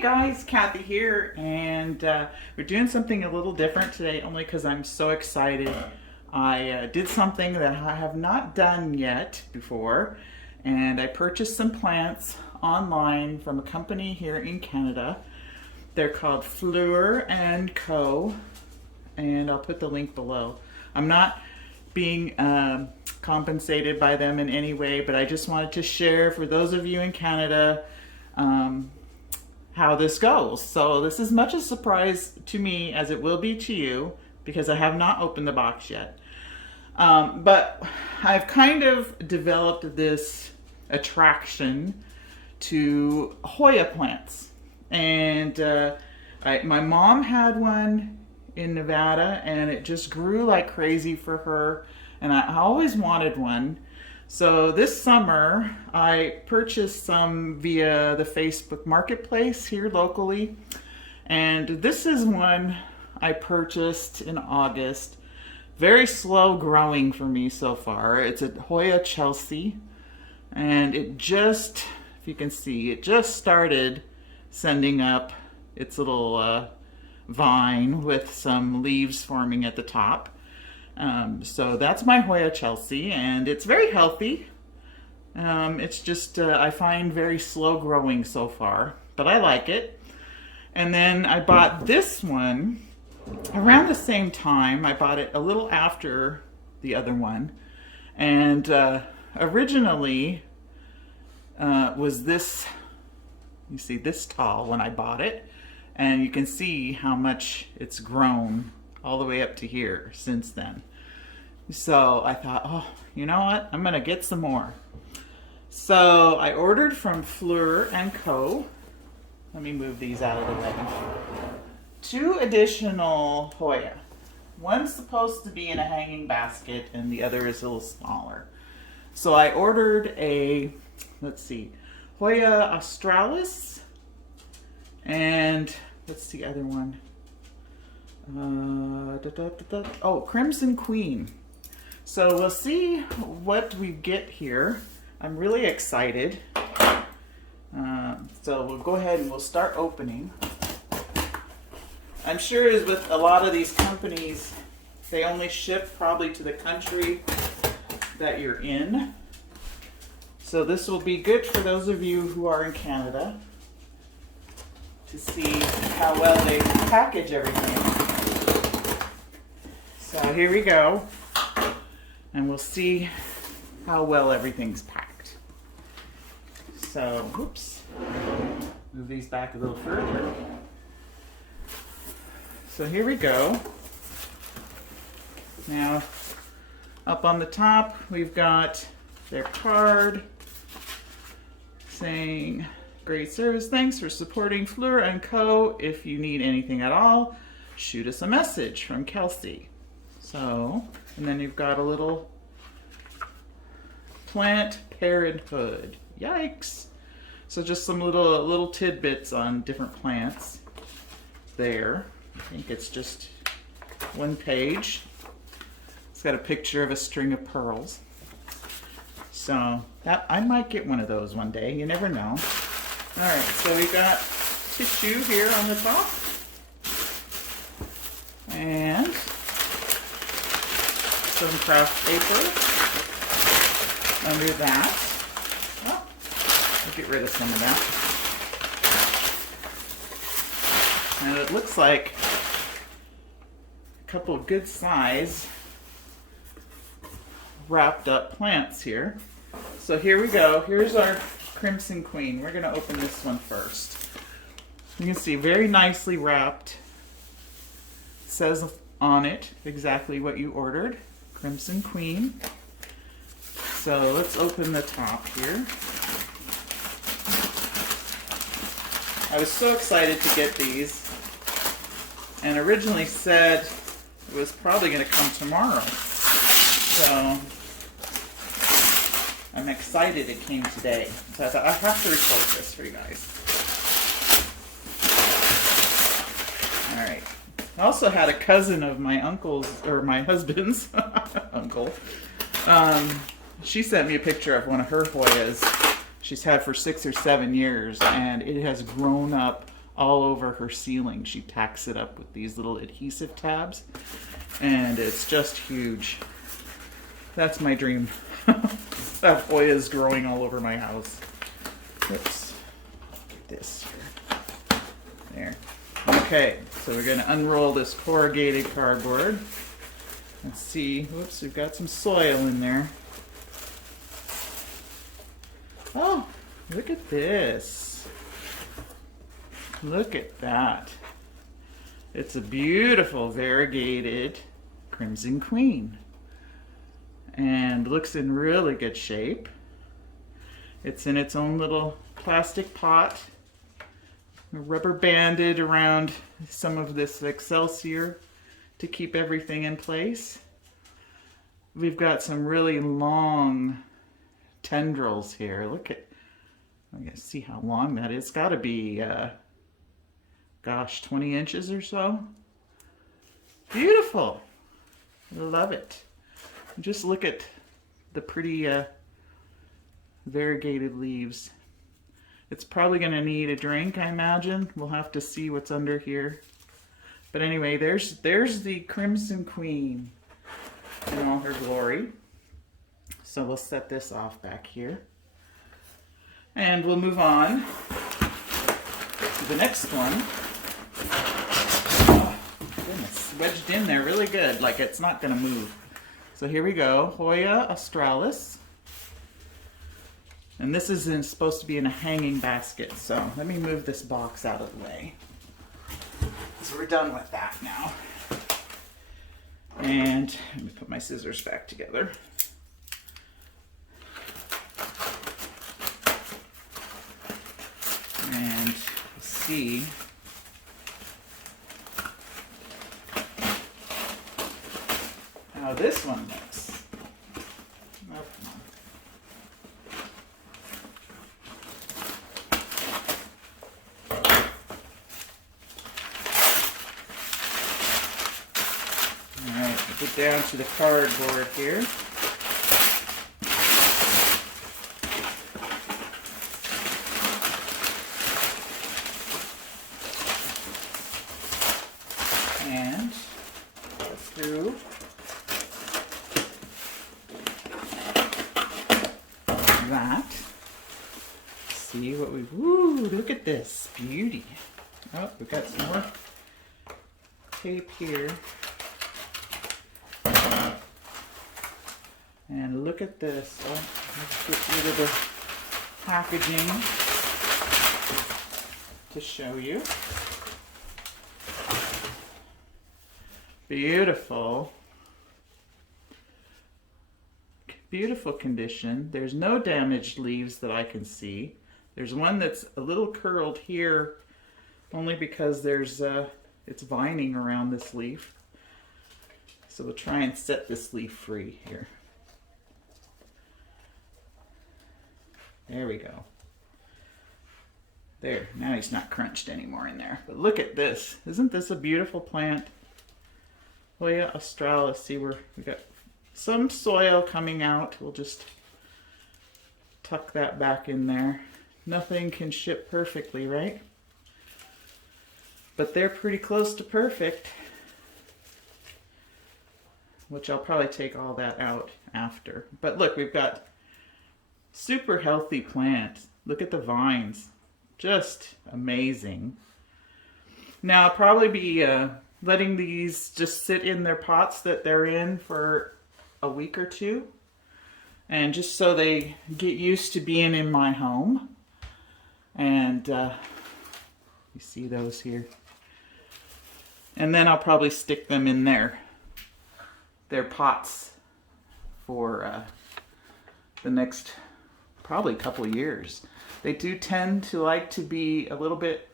Hey guys, Kathy here, and we're doing something a little different today only because I'm so excited. I did something that I have not done yet before, and I purchased some plants online from a company here in Canada. They're called Fleur Co, and I'll put the link below. I'm not being compensated by them in any way, but I just wanted to share for those of you in Canada how this goes. So this is as much a surprise to me as it will be to you because I have not opened the box yet. But I've kind of developed this attraction to Hoya plants. And my mom had one in Nevada and it just grew like crazy for her. And I always wanted one. So this summer, I purchased some via the Facebook Marketplace here locally. And this is one I purchased in August. Very slow growing for me so far. It's a Hoya Chelsea. And it just, if you can see, it just started sending up its little vine with some leaves forming at the top. So that's my Hoya Chelsea, and it's very healthy. It's just, I find very slow growing so far, but I like it. And then I bought this one around the same time. I bought it a little after the other one. And originally was this, you see, this tall when I bought it. And you can see how much it's grown all the way up to here since then. So I thought, oh, you know what? I'm gonna get some more. So I ordered from Fleur Co. Let me move these out of the way. 2 additional Hoya. One's supposed to be in a hanging basket and the other is a little smaller. So I ordered a, let's see, Hoya Australis and what's the other one? Oh, Crimson Queen. So we'll see what we get here. I'm really excited. So we'll go ahead and we'll start opening. I'm sure as with a lot of these companies, they only ship probably to the country that you're in. So this will be good for those of you who are in Canada to see how well they package everything. So here we go. And we'll see how well everything's packed. So, oops. Move these back a little further. So here we go. Now, up on the top, we've got their card saying, "Great service, thanks for supporting Fleur Co. If you need anything at all, shoot us a message from Kelsey." So, and then you've got a little plant parenthood. Yikes! So just some little tidbits on different plants there. I think it's just one page. It's got a picture of a string of pearls. So that I might get one of those one day. You never know. All right, so we got tissue here on the top, and some craft paper under that. Oh, I'll get rid of some of that. And it looks like a couple of good size wrapped up plants here. So here we go. Here's our Crimson Queen. We're going to open this one first. You can see very nicely wrapped. It says on it exactly what you ordered. Crimson Queen. So let's open the top here. I was so excited to get these and originally said it was probably going to come tomorrow. So I'm excited it came today. So I thought I have to record this for you guys. All right. I also had a cousin of my uncle's, or my husband's uncle. She sent me a picture of one of her Hoyas she's had for 6 or 7 years, and it has grown up all over her ceiling. She tacks it up with these little adhesive tabs, and it's just huge. That's my dream. That Hoya is growing all over my house. Oops. This here. There. Okay, so we're going to unroll this corrugated cardboard. Let's see. Whoops, we've got some soil in there. Oh, look at this. Look at that. It's a beautiful variegated Crimson Queen. And looks in really good shape. It's in its own little plastic pot. Rubber banded around some of this Excelsior to keep everything in place. We've got some really long tendrils here. Look at, I'm gonna see how long that is. It's gotta be, gosh, 20 inches or so. Beautiful. I love it. Just look at the pretty variegated leaves. It's probably gonna need a drink, I imagine. We'll have to see what's under here. But anyway, there's the Crimson Queen in all her glory. So we'll set this off back here. And we'll move on to the next one. Oh, goodness, wedged in there really good, like it's not gonna move. So here we go, Hoya australis. And this is supposed to be in a hanging basket. So let me move this box out of the way. So we're done with that now. And let me put my scissors back together. And see how this one looks. Oh, come on. Alright, get down to the cardboard here. And go through that. See what we, woo, look at this beauty. Oh, we've got some more tape here. And look at this. Oh, let's get rid of the packaging to show you. Beautiful. Beautiful condition. There's no damaged leaves that I can see. There's one that's a little curled here only because there's it's vining around this leaf. So we'll try and set this leaf free here. There we go. There, now he's not crunched anymore in there. But look at this. Isn't this a beautiful plant? Hoya australis. See, we've got some soil coming out. We'll just tuck that back in there. Nothing can ship perfectly, right? But they're pretty close to perfect. Which I'll probably take all that out after. But look, we've got super healthy plant. Look at the vines. Just amazing. Now I'll probably be letting these just sit in their pots that they're in for a week or two. And just so they get used to being in my home. And you see those here. And then I'll probably stick them in their pots for the next probably couple of years. They do tend to like to be a little bit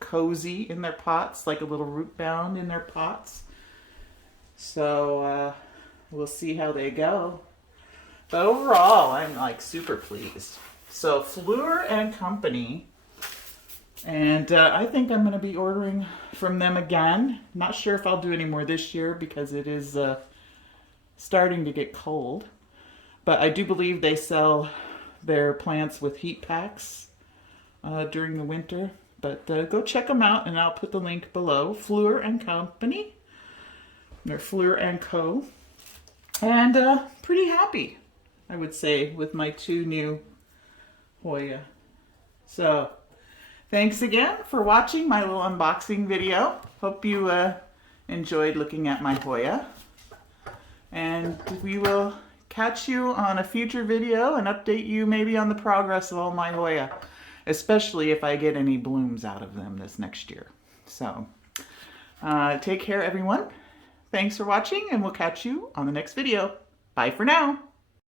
cozy in their pots, like a little root bound in their pots. So we'll see how they go. But overall, I'm like super pleased. So Fleur and Company, and I think I'm going to be ordering from them again. Not sure if I'll do any more this year because it is starting to get cold. But I do believe they sell their plants with heat packs during the winter. But go check them out, and I'll put the link below. Fleur and Company, or Fleur and Co. And pretty happy, I would say, with my 2 new Hoya. So thanks again for watching my little unboxing video. Hope you enjoyed looking at my Hoya. And we will catch you on a future video and update you maybe on the progress of all my Hoya, especially if I get any blooms out of them this next year. So take care, everyone. Thanks for watching, and we'll catch you on the next video. Bye for now.